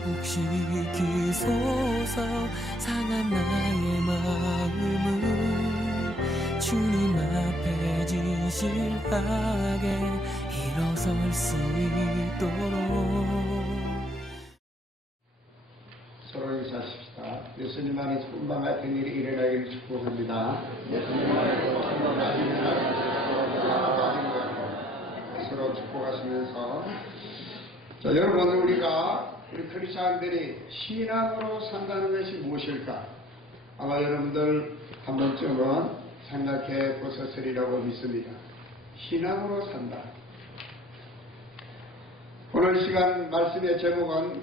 회복시키소서. 상한 나의 마음을 주님 앞에 진실하게 일어설 수 있도록. 서로 인사하십시다. 예수님 안에서 꿈과 같은 일이 일어나기를 축복합니다. 예수님 안에서 꿈과 같은 일이 서로 축복하시면서, 자, 여러분, 우리 크리스찬들이 신앙으로 산다는 것이 무엇일까? 아마 여러분들 한 번쯤은 생각해 보셨으리라고 믿습니다. 신앙으로 산다. 오늘 시간 말씀의 제목은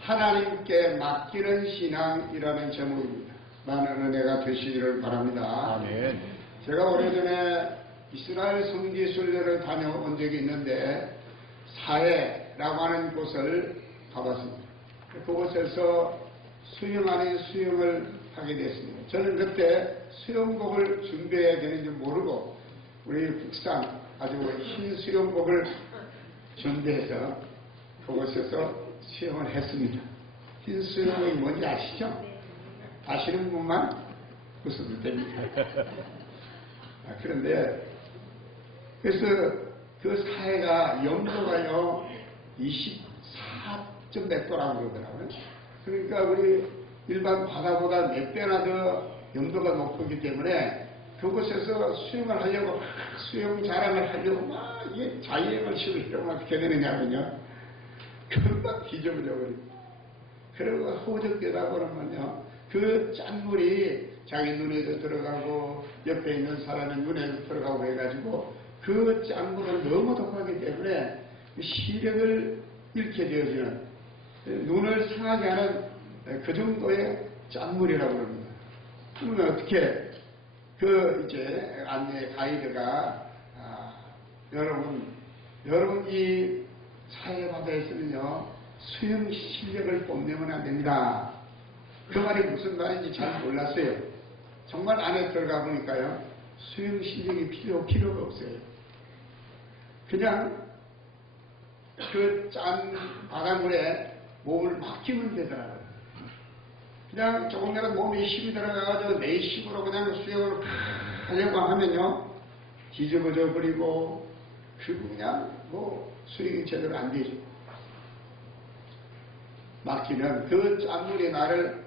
하나님께 맡기는 신앙이라는 제목입니다. 많은 은혜가 되시기를 바랍니다. 아멘. 제가 오래전에 이스라엘 성지순례를 다녀온 적이 있는데 사해라고 하는 곳을 가봤습니다. 그곳에서 수영 아닌 수영을 하게 됐습니다. 저는 그때 수영복을 준비해야 되는지 모르고 우리 국산 아주 흰 수영복을 준비해서 그곳에서 수영을 했습니다. 흰 수영이 뭔지 아시죠? 아시는 분만 웃어도 됩니다. 그런데 그래서 그 사해가 영도가요 24점 몇 도라고 그러더라고요. 그러니까 우리 일반 바다보다 몇 배나 더 영도가 높기 때문에 그곳에서 수영을 하려고 수영 자랑을 하려고 막 이게 자유형을 치우려고 어떻게 되느냐면요, 금방 뒤져버려 버리고, 그리고 허우적대다 보면요 그 짠물이 자기 눈에도 들어가고 옆에 있는 사람의 눈에도 들어가고 해가지고 그 짠물은 너무 독하기 때문에 시력을 잃게 되어지는, 눈을 상하게 하는 그 정도의 짠물이라고 합니다. 그러면 어떻게 이제 안내 가이드가 여러분 이 사해바다에서는요 수영 실력을 뽐내면 안 됩니다. 그 말이 무슨 말인지 잘 몰랐어요. 정말 안에 들어가 보니까요 수영 실력이 필요가 없어요. 그냥 그 짠 바닷물에 몸을 맡기면 되더라고요. 그냥 조금이라도 몸에 힘이 들어가가지고 내 힘으로 그냥 수영을 하려고 하면요 뒤집어져 버리고 그리고 그냥 수영이 제대로 안 되죠. 맡기면 그 짠물이 나를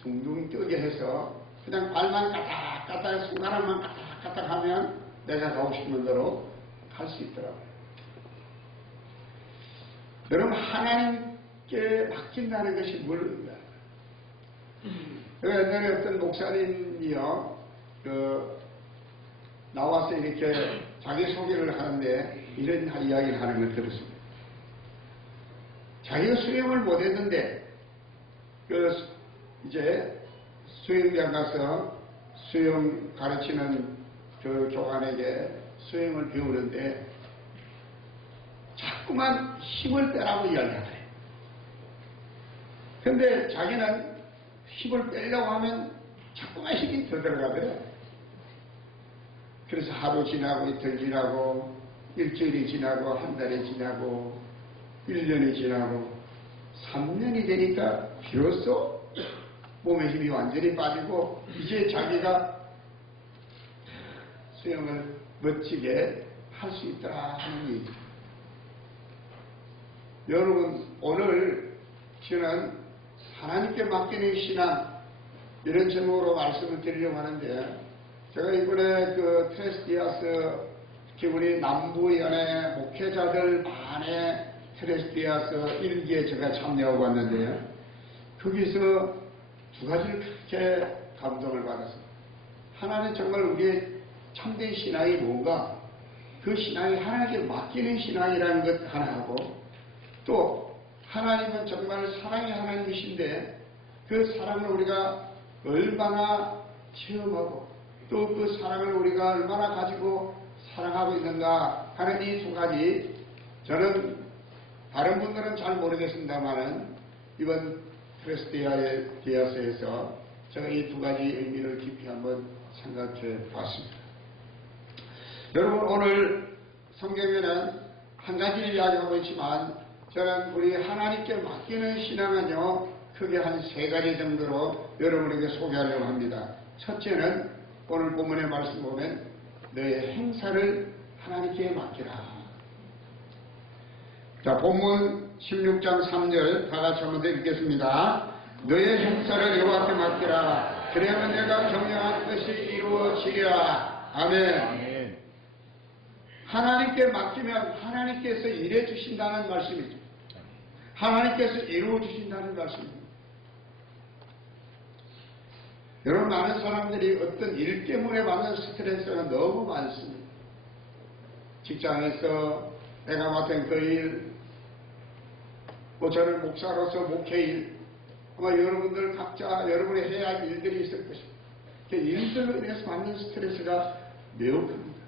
둥둥 뜨게 해서 그냥 발만 까딱까딱 손가락만 까딱까딱 하면 내가 가고 싶은 대로 갈 수 있더라고요. 여러분, 하나님께 맡긴다는 것이 뭘까? 옛날에 어떤 목사님이요 나와서 이렇게 자기 소개를 하는데 이런 이야기를 하는 걸 들었습니다. 자기가 수영을 못했는데 이제 수영장 가서 수영 가르치는 그 교관에게 수영을 배우는데 자꾸만 힘을 빼라고 이야기하더래요. 근데 자기는 힘을 빼려고 하면 자꾸만 힘이 더 들어가더래요. 그래서 하루 지나고 이틀 지나고 일주일이 지나고 한 달이 지나고 1년이 지나고 3년이 되니까 비로소 몸의 힘이 완전히 빠지고 이제 자기가 수영을 멋지게 할 수 있더라 하는 얘기죠. 여러분, 오늘 저는 하나님께 맡기는 신앙 이런 제목으로 말씀을 드리려고 하는데, 제가 이번에 그 트레스디아스 특히 우리 남부연의 목회자들 반의 트레스디아스 일기에 제가 참여하고 왔는데요, 거기서 두 가지를 크게 감동을 받았습니다. 하나는 정말 우리의 참된 신앙이 뭔가, 그 신앙이 하나님께 맡기는 신앙이라는 것 하나 하고, 또 하나님은 정말 사랑의 하나님이신데 그 사랑을 우리가 얼마나 체험하고 또 그 사랑을 우리가 얼마나 가지고 사랑하고 있는가 하는 이 두 가지, 저는 다른 분들은 잘 모르겠습니다만은 이번 크리스디아스에서 제가 이 두 가지 의미를 깊이 한번 생각해 봤습니다. 여러분, 오늘 성경에는 한 가지를 이야기하고 있지만 저는 우리 하나님께 맡기는 신앙은요, 크게 한 3가지 정도로 여러분에게 소개하려고 합니다. 첫째는 오늘 본문의 말씀 보면 너의 행사를 하나님께 맡기라. 자, 본문 16장 3절 다 같이 한번 더 읽겠습니다. 너의 행사를 여호와께 맡기라. 그러면 내가 경영한 것이 이루어지리라. 아멘. 하나님께 맡기면 하나님께서 일해 주신다는 말씀이죠. 하나님께서 이루어 주신다는 말씀입니다. 여러분, 많은 사람들이 어떤 일 때문에 받는 스트레스가 너무 많습니다. 직장에서 내가 맡은 그 일, 뭐 저는 목사로서 목회일, 아마 여러분들 각자 여러분이 해야 할 일들이 있을 것입니다. 그 일들로 인해서 받는 스트레스가 매우 큽니다.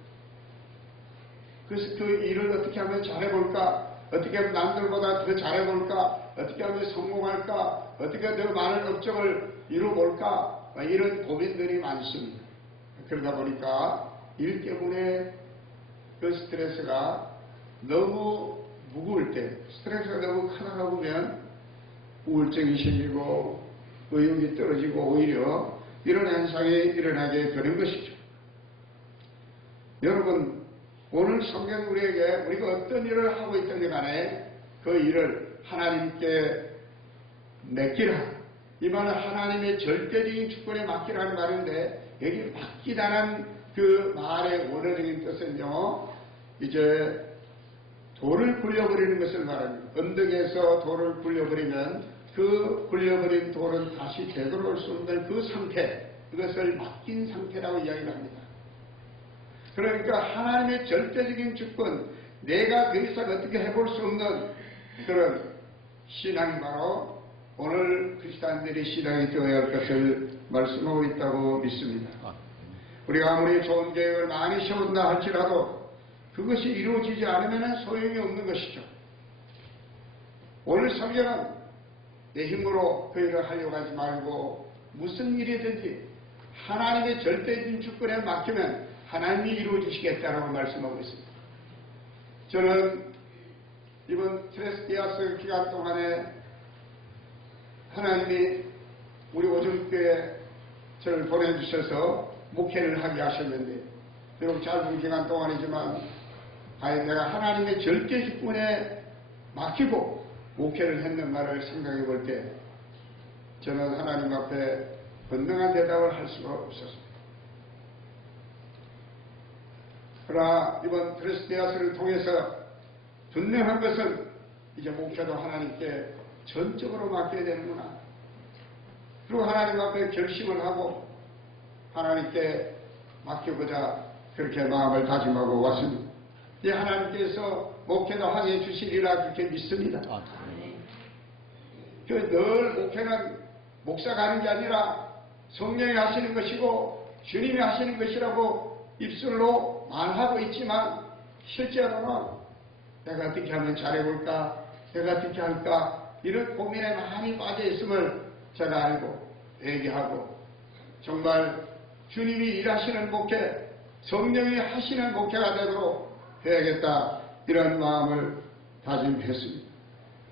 그래서 그 일을 어떻게 하면 잘해볼까? 어떻게 하면 남들보다 더 잘해볼까? 어떻게 하면 성공할까? 어떻게 더 많은 업적을 이루어볼까? 이런 고민들이 많습니다. 그러다 보니까 일 때문에 그 스트레스가 너무 무거울 때, 스트레스가 너무 크다가 보면 우울증이 생기고 의욕이 떨어지고 오히려 이런 현상이 일어나게 되는 것이죠. 여러분, 오늘 성경 우리에게 우리가 어떤 일을 하고 있든지 간에 그 일을 하나님께 맡기라. 이 말은 하나님의 절대적인 주권에 맡기라는 말인데, 여기 맡기다는 그 말의 원어적인 뜻은요, 이제 돌을 굴려버리는 것을 말합니다. 언덕에서 돌을 굴려버리면 그 굴려버린 돌은 다시 되돌아올 수 없는 그 상태, 그것을 맡긴 상태라고 이야기를 합니다. 그러니까 하나님의 절대적인 주권, 내가 더 이상 어떻게 해볼 수 없는 그런 신앙이 바로 오늘 크리스찬들의 신앙이 되어야 할 것을 말씀하고 있다고 믿습니다. 우리가 아무리 좋은 계획을 많이 세운다 할지라도 그것이 이루어지지 않으면 소용이 없는 것이죠. 오늘 성경은 내 힘으로 그 일을 하려고 하지 말고 무슨 일이든지 하나님의 절대적인 주권에 맡기면 하나님이 이루어주시겠다라고 말씀하고 있습니다. 저는 이번 트레스디아스 기간 동안에 하나님이 우리 오정교회에 저를 보내주셔서 목회를 하게 하셨는데, 비록 짧은 기간 동안이지만 과연 내가 하나님의 절대 주권에 맡기고 목회를 했는가를 생각해 볼 때 저는 하나님 앞에 건강한 대답을 할 수가 없었습니다. 그러나 이번 트레스디아스를 통해서 분명한 것은 이제 목회도 하나님께 전적으로 맡겨야 되는구나. 그리고 하나님 앞에 결심을 하고 하나님께 맡겨보자, 그렇게 마음을 다짐하고 왔습니다. 이 하나님께서 목회도 하게 주시리라 그렇게 믿습니다. 늘 목회는 목사가 하는 게 아니라 성령이 하시는 것이고 주님이 하시는 것이라고 입술로 말하고 있지만 실제로는 내가 어떻게 하면 잘해볼까, 내가 어떻게 할까, 이런 고민에 많이 빠져 있음을 제가 알고 얘기하고, 정말 주님이 일하시는 목회, 성령이 하시는 목회가 되도록 해야겠다, 이런 마음을 다짐했습니다.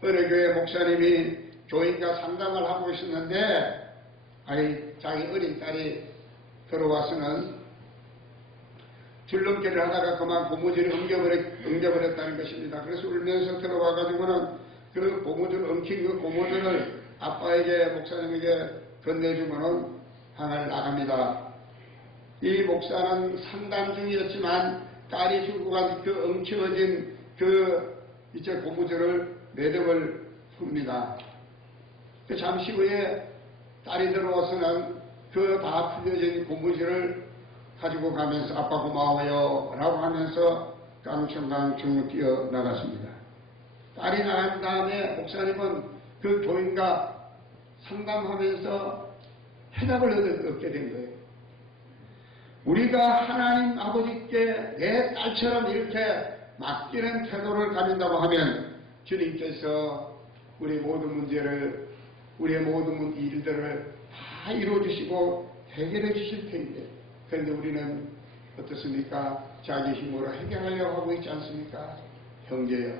어느 교회 목사님이 교인과 상담을 하고 있었는데 자기 어린 딸이 들어와서는 줄넘기를 하다가 그만 고무줄을 엉겨버렸다는 것입니다. 그래서 울면서 들어와가지고는 그 고무줄 엉킨 그 고무줄을 아빠에게, 목사님에게 건네주고는 하나를 나갑니다. 이 목사는 상담 중이었지만 딸이 주고 간 그 엉켜진 그 이제 고무줄을 매듭을 풉니다. 그 잠시 후에 딸이 들어와서는 그 다 풀려진 고무줄을 가지고 가면서 아빠 고마워요 라고 하면서 깡충깡충 뛰어나갔습니다. 딸이 나간 다음에 목사님은 그 교인과 상담하면서 해답을 얻게 된 거예요. 우리가 하나님 아버지께 내 딸처럼 이렇게 맡기는 태도를 가진다고 하면 주님께서 우리의 모든 문제를, 우리의 모든 일들을 다 이루어주시고 해결해 주실 텐데, 그런데 우리는 어떻습니까? 자기 힘으로 해결하려고 하고 있지 않습니까? 형제여,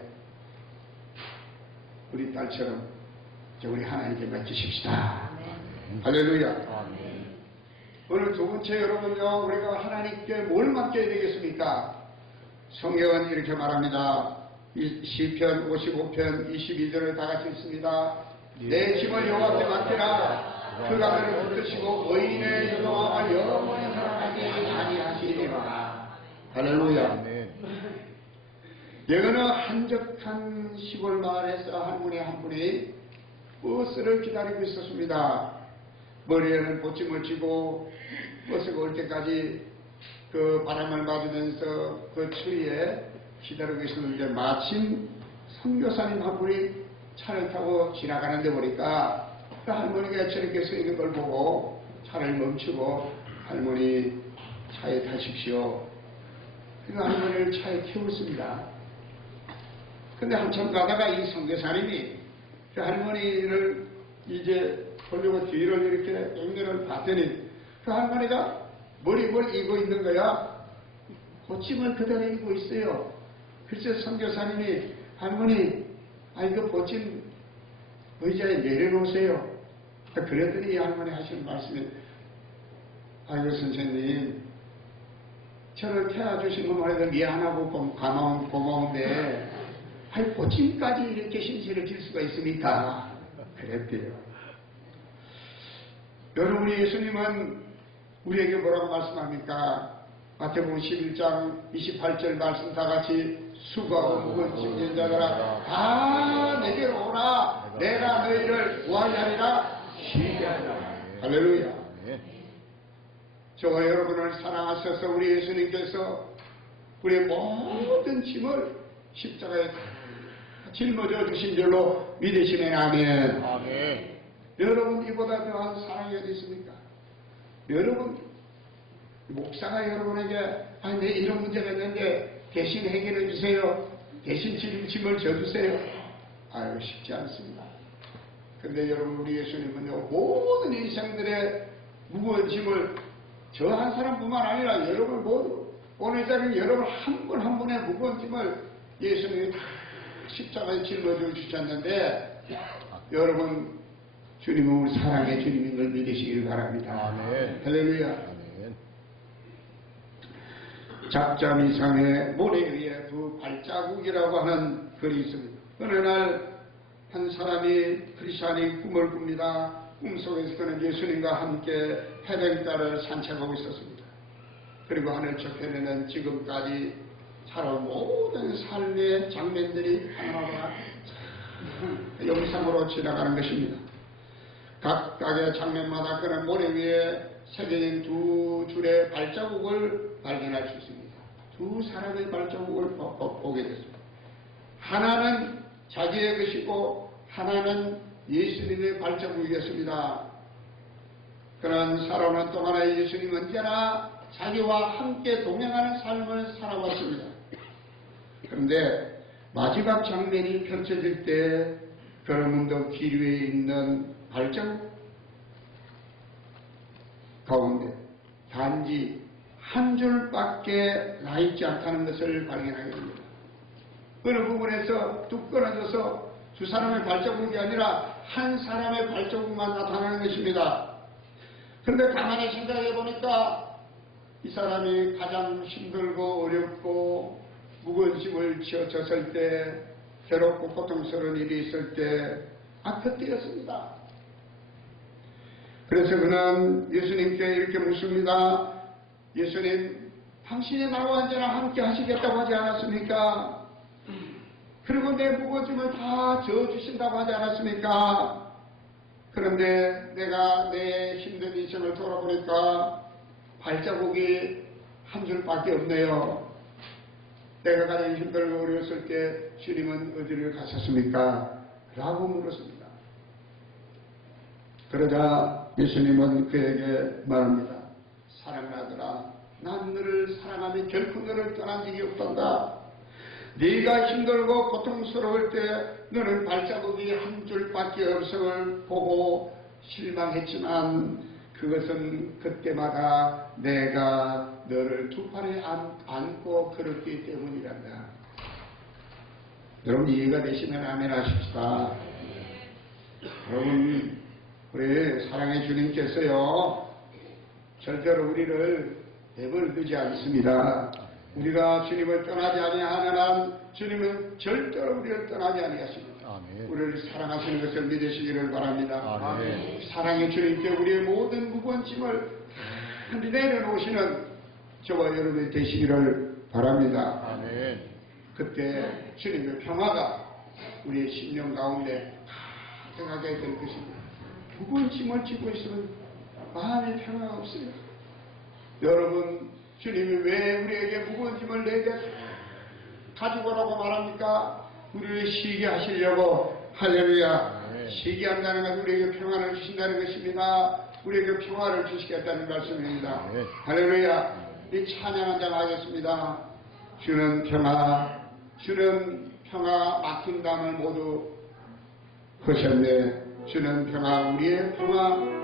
우리 딸처럼 우리 하나님께 맡기십시다. 할렐루야. 오늘 두 번째 여러분요, 우리가 하나님께 뭘 맡겨야 되겠습니까? 성경은 이렇게 말합니다. 시편 55편 22절을 다 같이 읽습니다. 내 힘을 여호와께 맡기라. 그가 너를 붙드시고 의인의 여호와가 영원히 살아나게 아니하시리라. 할렐루야. 여기는 한적한 시골 마을에서 한 분이 버스를 기다리고 있었습니다. 머리에는 보침을 쥐고 버스가 올 때까지 그 바람을 맞으면서 그 추위에 기다리고 있었는데 마침 선교사님 한 분이 차를 타고 지나가는데 보니까 그 할머니가 저렇게 서 있는 걸 보고 차를 멈추고 할머니 차에 타십시오. 그 할머니를 차에 태웠습니다. 근데 한참 가다가 이 선교사님이 그 할머니를 이제 보려고 뒤를 이렇게 앵면을 봤더니 그 할머니가 머리를 이고 있는 거야. 보침을 그대로 입고 있어요. 그래서 선교사님이 할머니, 그 보침 의자에 내려놓으세요. 그랬더니 이 할머니 하시는 말씀이, 아이고 선생님, 저를 태워주신 것만 해도 미안하고 고마운데 보침까지 이렇게 신세를 질 수가 있습니까? 그랬대요. 여러분, 우리 예수님은 우리에게 뭐라고 말씀합니까? 마태복음 11장 28절 말씀 다 같이 수고하고 무거운 짐진 자들아 다 내게로 오라. 내가 너희를 구하게 하리라. 쉬게 하리라. 할렐루야. 저와 여러분을 사랑하셔서 우리 예수님께서 우리의 모든 짐을 십자가에 짊어져 주신 줄로 믿으시면 아멘. 아멘. 여러분, 이보다 더한 사랑이 어디 있습니까? 여러분, 목사가 여러분에게 내 이런 문제가 있는데 대신 해결해 주세요. 대신 짐을 져주세요. 쉽지 않습니다. 그런데 여러분, 우리 예수님은요, 모든 인생들의 무거운 짐을 저 한 사람뿐만 아니라 여러분 모두, 오늘 자리에 여러분 한 분 한 분의 무거운 짐을 예수님이 다 십자가에 짊어져 주셨는데, 여러분, 주님은 우리 사랑의 주님인 걸 믿으시길 바랍니다. 아멘. 할렐루야. 아멘. 작잠 이상의 모래 위에 두 발자국이라고 하는 글이 있습니다. 어느 날 한 사람이 크리스찬이 꿈을 꿉니다. 꿈속에서 그는 예수님과 함께 해변가를 산책하고 있었습니다. 그리고 하늘 저편에는 지금까지 살아온 모든 삶의 장면들이 하나하나 영상으로 지나가는 것입니다. 각각의 장면마다 그는 모래 위에 새겨진 두 줄의 발자국을 발견할 수 있습니다. 두 사람의 발자국을 보게 됐습니다. 하나는 자기의 것이고 하나는 예수님의 발자국이었습니다. 그런 살아오는 동안에 예수님은 언제나 자기와 함께 동행하는 삶을 살아왔습니다. 그런데 마지막 장면이 펼쳐질 때 그러면도 길 위에 있는 발자국 가운데 단지 한 줄밖에 나 있지 않다는 것을 발견하게 됩니다. 어느 부분에서 뚝 끊어져서 두 사람의 발자국이 아니라 한 사람의 발자국만 나타나는 것입니다. 그런데 가만히 생각해 보니까 이 사람이 가장 힘들고 어렵고 무거운 짐을 지어졌을 때, 괴롭고 고통스러운 일이 있을 때, 그때였습니다. 그래서 그는 예수님께 이렇게 묻습니다. 예수님, 당신이 나와 언제나 함께 하시겠다고 하지 않았습니까? 그리고 내 무거운 짐을 다 져주신다고 하지 않았습니까? 그런데 내가 내 힘든 인생을 돌아보니까 발자국이 한 줄밖에 없네요. 내가 가장 힘들고 어려웠을 때 주님은 어디를 가셨습니까? 라고 물었습니다. 그러자 예수님은 그에게 말합니다. 사랑하더라, 난 너를 사랑하며 결코 너를 떠난 적이 없단다. 네가 힘들고 고통스러울 때 너는 발자국이 한 줄밖에 없음을 보고 실망했지만 그것은 그때마다 내가 너를 두 팔에 안고 걸었기 때문이란다. 여러분 이해가 되시면 아멘 하십시다. 여러분 우리 사랑의 주님께서요 절대로 우리를 내버려두지 않습니다. 우리가 주님을 떠나지 아니하는 한 주님은 절대로 우리를 떠나지 아니하십니다. 우리를 사랑하시는 것을 믿으시기를 바랍니다. 사랑의 주님께 우리의 모든 무거운 짐을 다 내려놓으시는 저와 여러분이 되시기를 바랍니다. 그때 주님의 평화가 우리의 심령 가운데 가득하게 될 것입니다. 무거운 짐을 지고 있으면 마음의 평화가 없어요. 여러분 주님이 왜 우리에게 무거운 짐을 내게 가지고 오라고 말합니까? 우리를 쉬게 하시려고. 할렐루야. 쉬게 한다는 것은 우리에게 평안을 주신다는 것입니다. 우리에게 평화를 주시겠다는 말씀입니다. 할렐루야. 이 찬양 한장 하겠습니다. 주는 평화 막힌 담을 모두 하셨네. 주는 평화, 우리의 평화.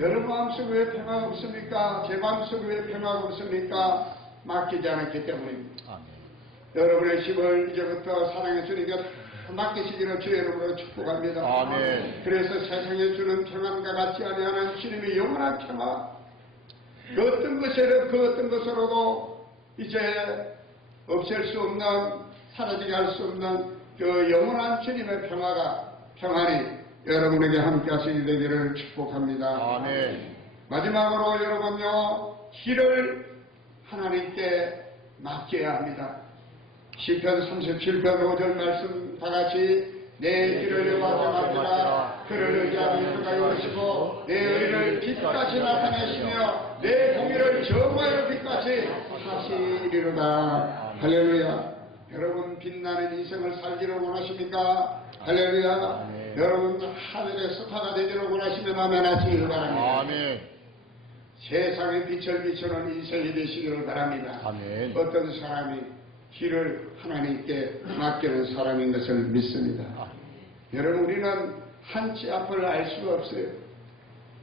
여러분 마음속에 왜 평화가 없습니까? 제 마음속에 왜 평화가 없습니까? 맡기지 않았기 때문입니다. 여러분의 힘을 이제부터 사랑의 주님께 맡기시기를 주의 이름으로 축복합니다. 그래서 세상에 주는 평안과 같지 아니하는 주님의 영원한 평화, 그 어떤 것으로도 이제 없앨 수 없는, 사라지게 할 수 없는 그 영원한 주님의 평안이 여러분에게 함께 하시게 되기를 축복합니다. 마지막으로 여러분요, 길을 하나님께 맡겨야 합니다. 시편 37편 5절 말씀 다같이 내 길을 여호와께 맡기라. 그를 의지하면 그가 이루시고 내 의를 빛같이 나타내시며 내 공의를 정화의 빛같이 하시리로다. 할렐루야. 여러분 빛나는 인생을 살기를 원하십니까? 할렐루야. 여러분 하늘의 스타가 되기를 원하시면 아멘 하시기를 바랍니다. 세상의 빛을 비추는 인생이 되시기를 바랍니다. 어떤 사람이 길을 하나님께 맡기는 사람인 것을 믿습니다. 여러분 우리는 한치 앞을 알 수가 없어요.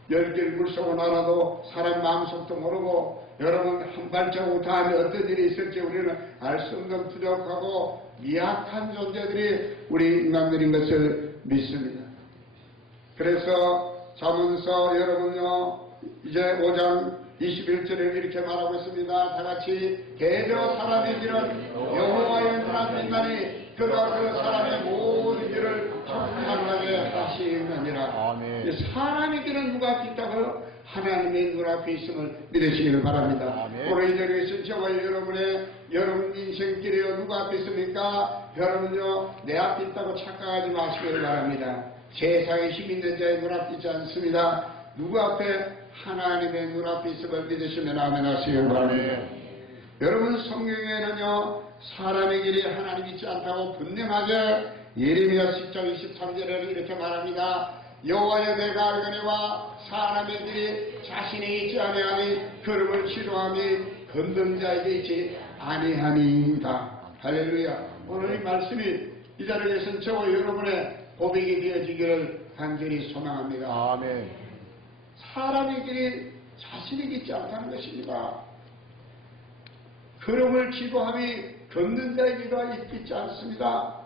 열길 물속을 알아도 사람 마음속도 모르고 여러분 한 발자국 다음에 어떤 일이 있을지 우리는 알 수 없는 부족하고 미약한 존재들이 우리 인간들인 것을 믿습니다. 그래서 잠언서 여러분요 이제 5장 21절에 이렇게 말하고 있습니다. 다같이 대저 사람의 길은 여호와의 눈앞에 있나니 그가 그 사람의 모든 길을 평안하게 하시느니라. 사람의 길은 누가 있다고요? 하나님의 눈앞에 있음을 믿으시기를 바랍니다. 오늘 이 자리에 있은 저와 여러분 인생길에요 누가 앞에 있습니까? 여러분요 내 앞에 있다고 착각하지 마시기를 바랍니다. 세상에 힘 있는 자의 눈앞에 있지 않습니다. 누구 앞에? 하나님의 눈앞에 있음을 믿으시면 아멘 하시길 바랍니다. 여러분 성경에는요 사람의 길이 하나님 있지 않다고 분명하게 예레미야 10장 23절에 이렇게 말합니다. 여호와여 내가 알거니와 사람의 길이 자신이 있지 아니하니 걸음을 지도함이 걷는 자에게 있지 아니하니이다. 할렐루야. 오늘 이 말씀이 이 자리에서 저와 여러분의 고백이 되어지기를 간절히 소망합니다. 아멘. 사람의 길이 자신이 있지 않다는 것입니다. 걸음을 지도함이 걷는 자에게가 있지 않습니다.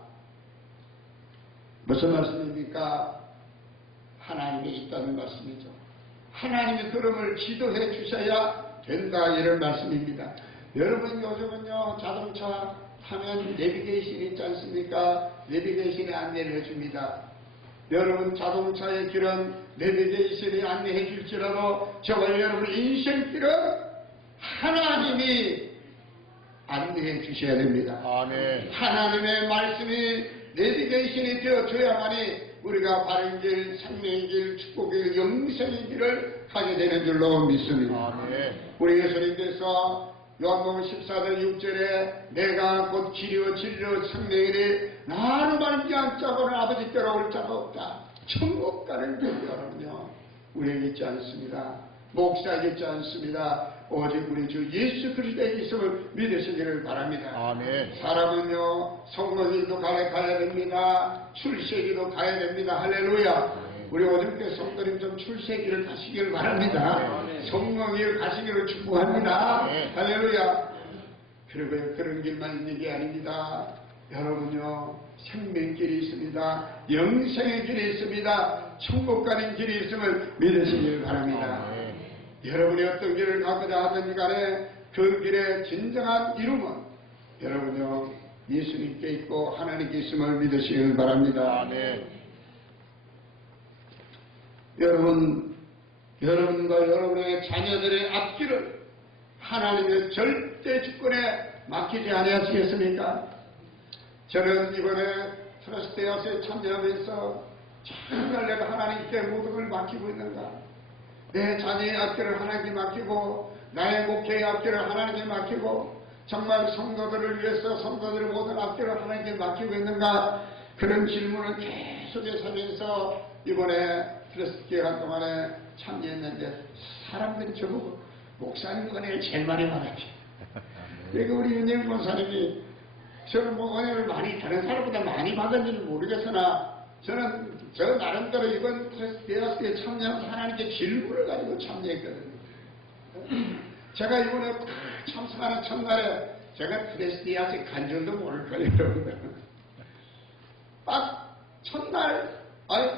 무슨 말씀입니까? 하나님이 있다는 말씀이죠. 하나님의 걸음을 지도해 주셔야 된다, 이런 말씀입니다. 여러분 요즘은요 자동차 타면 내비게이션이 있지 않습니까? 내비게이션이 안내를 해줍니다. 여러분 자동차의 길은 내비게이션이 안내해 줄지라도 저와 여러분 인생길은 하나님이 안내해 주셔야 됩니다. 아멘. 하나님의 말씀이 내비게이션이 되어줘야만이 우리가 바른 길, 생명의 길, 축복의 길, 영생의 길을 가게 되는 줄로 믿습니다. 아멘. 우리 예수님께서 요한복음 14절 6절에 내가 곧 길이요 진리요 생명이니 나로 말미암아 자고는 아버지께로 올 자가 없다. 천국 가는 길이 여러분요 우리에게 있지 않습니다. 목사에게 있지 않습니다. 오직 우리 주 예수 그리스도의 있음을 믿으시기를 바랍니다. 아멘. 사람은요 성령님도 가야 됩니다. 출세기도 가야 됩니다. 할렐루야. 우리 오줌께 성도님 좀 출세기를 가시기를 바랍니다. 성령을 가시기를 축복합니다. 할렐루야. 그리고 그런 길만 있는 게 아닙니다. 여러분요 생명길이 있습니다. 영생의 길이 있습니다. 천국 가는 길이 있음을 믿으시길 바랍니다. 여러분이 어떤 길을 가고자 하든지 간에 그 길의 진정한 이름은 여러분요 예수님께 있고 하나님께 있음을 믿으시길 바랍니다. 아멘. 여러분과 여러분의 자녀들의 앞길을 하나님의 절대 주권에 맡기지 아니하시겠습니까? 저는 이번에 트러스트하우스에 참여하면서 정말 내가 하나님께 모든 걸 맡기고 있는가? 내 자녀의 앞길을 하나님께 맡기고 나의 목회의 앞길을 하나님께 맡기고 정말 성도들을 위해서 성도들의 모든 앞길을 하나님께 맡기고 있는가? 그런 질문을 계속해서 하면서 이번에 트러스트 기간 동안에 참여했는데 사람들이 저보고 목사님 은혜를 제일 많이 받았지. 그러니까 우리 윤영 목사님이 저는 뭐 은혜를 많이 다른 사람보다 많이 받았는지 모르겠으나 저는 저 나름대로 이번 트러스트 대학교에 참여한 하나님께 질문을 가지고 참여했거든요. 제가 이번에 참석하는 첫날에 제가 트러스트 대학교에 간 줄도 모를걸요. 딱 첫날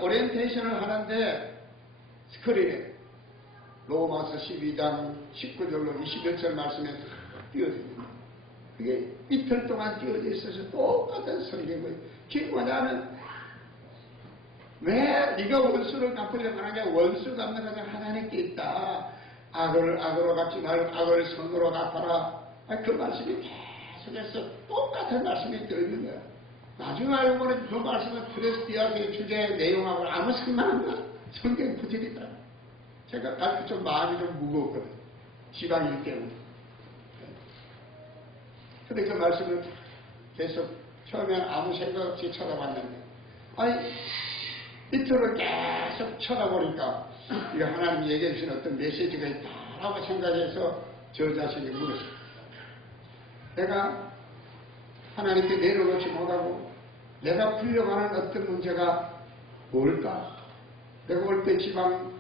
오리엔테이션을 하는데 스크린에 로마서 12장 19절로 21절 말씀에 띄워집니다. 그게 이틀 동안 띄워져 있어서 똑같은 성경이에요. 그게 뭐냐면 왜 네가 원수를 갚으려고 하느냐? 원수 갚는 것은 하나님께 있다. 악을 악으로 갚지 말고 악을 선으로 갚아라. 그 말씀이 계속해서 똑같은 말씀이 들리는 거야. 나중에 알고 보니 그 말씀은 트러스트의 주제의 내용하고 아무 상관없나? 성경 구절이다. 제가 가르쳐 좀 마음이 좀 무거웠거든. 지방이기 때문에. 근데 그 말씀을 계속 처음에는 아무 생각 없이 쳐다봤는데 이틀을 계속 쳐다보니까 이거 하나님이 얘기해 주신 어떤 메시지가 있다라고 생각해서 저 자신이 물었어요. 내가 하나님께 내려놓지 못하고 내가 풀려고 하는 어떤 문제가 뭘까? 내가 올 때 지방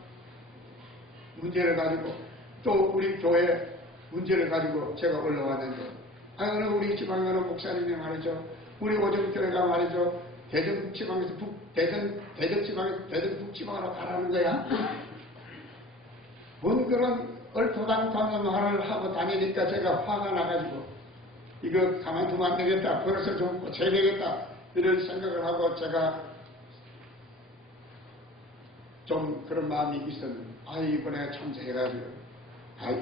문제를 가지고 또 우리 교회 문제를 가지고 제가 올라왔는데 어느 우리 지방에 어느 목사님이 말이죠. 우리 오정교회가 말이죠. 대전 지방에서 대전 지방에서 대전 북지방으로 가라는 거야. 뭔 그런 얼토당토하는 말을 하고 다니니까 제가 화가 나가지고 이거 가만두면 안 되겠다. 버릇을 좀 고쳐야 되겠다. 이런 생각을 하고 제가 좀 그런 마음이 있었는데 이번에 참석해가지고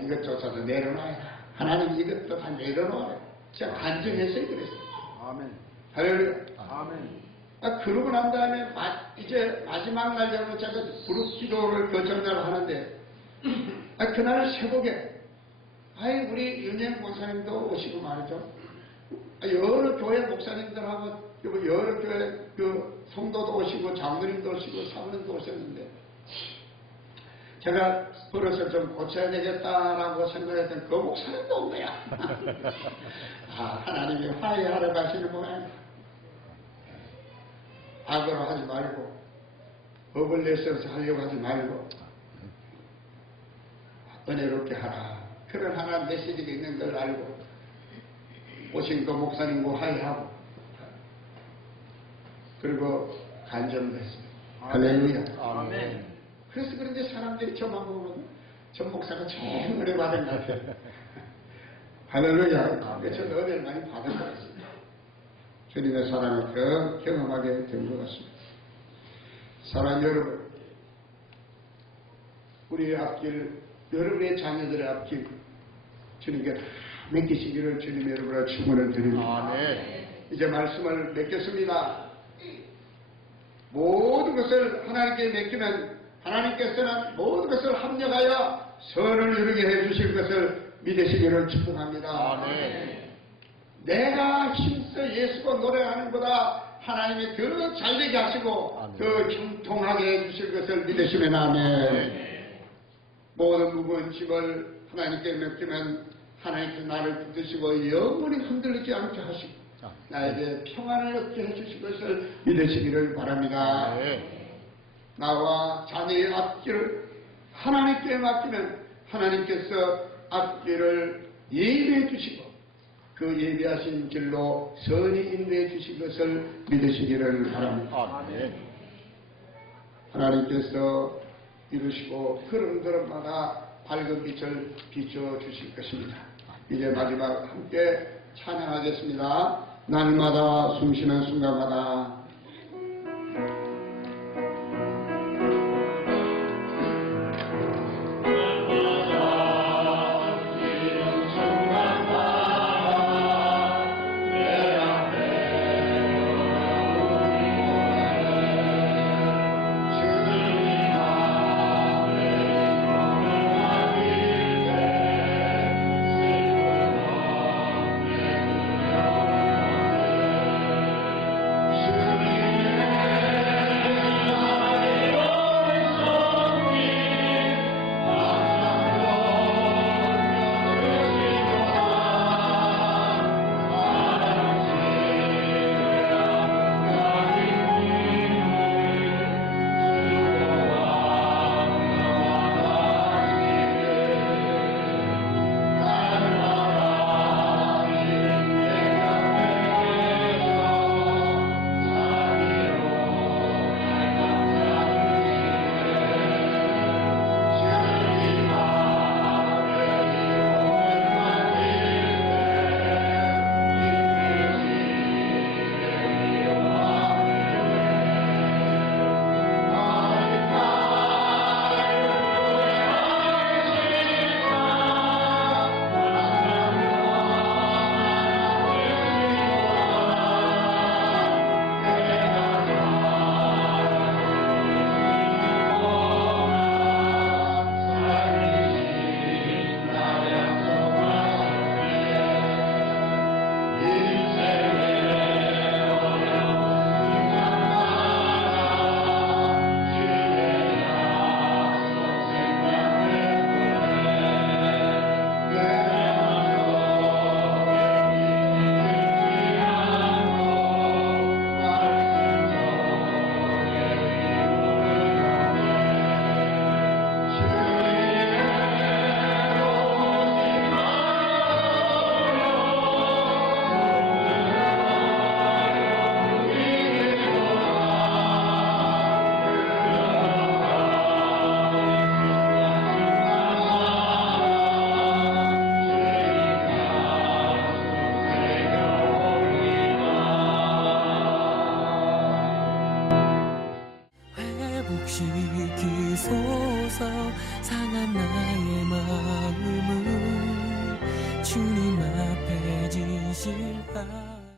이것조차도 내려놔야 하나님 이것도 다 내려놓아요. 제가 간증했어요. 그랬어요. 아멘. 할렐루야. 아멘. 그러고 난 다음에 이제 마지막 날 되면 제가 부르 기도를 그 전날 하는데 그날 새벽에 우리 윤영 목사님도 오시고 말이죠. 여러 교회 목사님들하고 여러 교회 그 성도도 오시고 장로님도 오시고 사모님도 오셨는데 제가 버릇을 좀 고쳐야 되겠다라고 생각했던 그 목사님도 온 거야. 아, 하나님이 화해하러 가시는 모양이야. 악으로 하지 말고 법을 내세워서 하려고 하지 말고 은혜롭게 하라. 그런 하나님 메시지가 있는 걸 알고 오신 그 목사님과 화해하고 그리고 간증을 했어요. 할렐루야. 아멘. 그래서 그런지 사람들이 저만 보면 저 목사가 제일 은혜 받은 것 같아요. 할렐루야. 그래서 저는 은혜를 많이 받은 것 같습니다. 주님의 사랑을 더 경험하게 된 것 같습니다. 사랑 여러분, 우리의 앞길, 여러분의 자녀들의 앞길 주님께 다 맡기시기를 주님 여러분의 축원을 드립니다. 아멘. 이제 말씀을 맺겠습니다. 모든 것을 하나님께 맡기면 하나님께서는 모든 것을 합력하여 선을 이루게 해주실 것을 믿으시기를 축복합니다. 아멘. 내가 힘써 예수가 노래하는 것보다 하나님이 더 잘되게 하시고 아멘. 더 형통하게 해주실 것을 믿으시면 아멘. 모든 무거운 짐을 하나님께 맡기면 하나님께 나를 붙드시고 영원히 흔들리지 않게 하시고 나에게 평안을 얻게 해주실 것을 믿으시기를 바랍니다. 나와 자녀의 앞길을 하나님께 맡기면 하나님께서 앞길을 예비해 주시고 그 예비하신 길로 선히 인도해 주실 것을 믿으시기를 바랍니다. 하나님께서 이루시고 걸음걸음마다 밝은 빛을 비춰 주실 것입니다. 이제 마지막 함께 찬양하겠습니다. 날마다 숨쉬는 순간마다 회복시키소서 상한 나의 마음을 주님 앞에 진실하